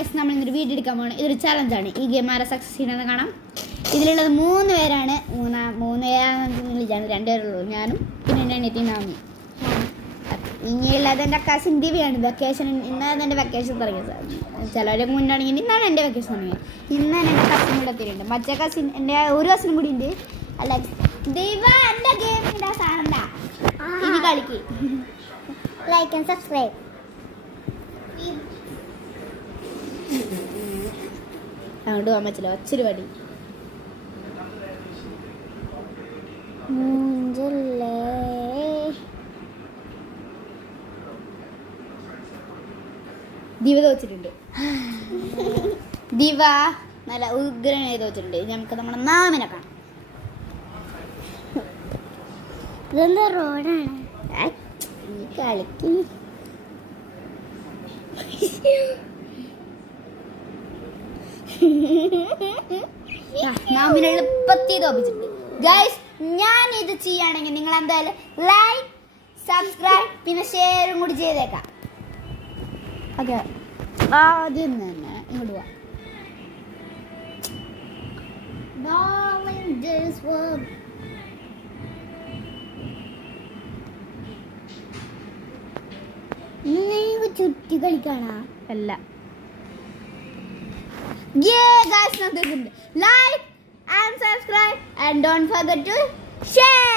Guys നമ്മൾ ഇന്നൊരു video എടുക്കാൻ പോകണം. ഇതൊരു ചലഞ്ചാണ്. ഈ ഗെയിം ആരെ സക്സസ് ചെയ്യണമെന്ന് കാണാം. ഇതിലുള്ളത് 3 പേരാണ്. 3 പേരാണെന്ന് വിളിച്ചാണ്. 2 പേരുള്ളൂ, ഞാനും പിന്നെ എൻ്റെ അനിയത്തി നാമി. ഇനിയുള്ളത് എൻ്റെ കസിൻ ദിവ്യാണ്. വെക്കേഷൻ ഇന്നാണ് എൻ്റെ വെക്കേഷൻ തുടങ്ങിയത്. ചിലവരൊക്കെ മുന്നാണെങ്കിൽ ഇന്നാണ് എൻ്റെ വെക്കേഷൻ തുടങ്ങിയത്. ഇന്നാണ് എൻ്റെ കസിൻ കൂടെ എത്തിയിട്ടുണ്ട്. മറ്റേ കസിൻ എൻ്റെ ഒരു കസിനും കൂടി ഉണ്ട്. അല്ല ദിവ എൻ്റെ ഗെയിമിൻ്റെ സാധന ഇത് കളിക്ക്. Like and subscribe. അങ്ങോട്ട് പോകാൻ പറ്റില്ല, ഒച്ചൊരു പടി. ദിവ തോച്ചിട്ടുണ്ട്. ദിവ നല്ല ഉഗ്രനായി തോച്ചിട്ടുണ്ട്. നമുക്ക് നമ്മുടെ നാമിനെ കാണാം. ഇതെന്താ റോഡാണ്? ഈ കളിക്ക് നാമിനെ എളുപ്പത്തിൽ തോപ്പിച്ചിട്ടുണ്ട്. ഗൈസ്, ഞാൻ ഇത് ചെയ്യുകയാണെങ്കിൽ നിങ്ങൾ എന്തായാലും ലൈക്ക്, സബ്സ്ക്രൈബ് പിന്നെ ഷെയറും കൂടി ചെയ്തേക്കാം. ഓക്കെ, ആദ്യം തന്നെ ഇങ്ങോട്ട് പോവാം. ചുറ്റി കളിക്കാണാ അല്ല. Guys, like and subscribe and don't forget to share.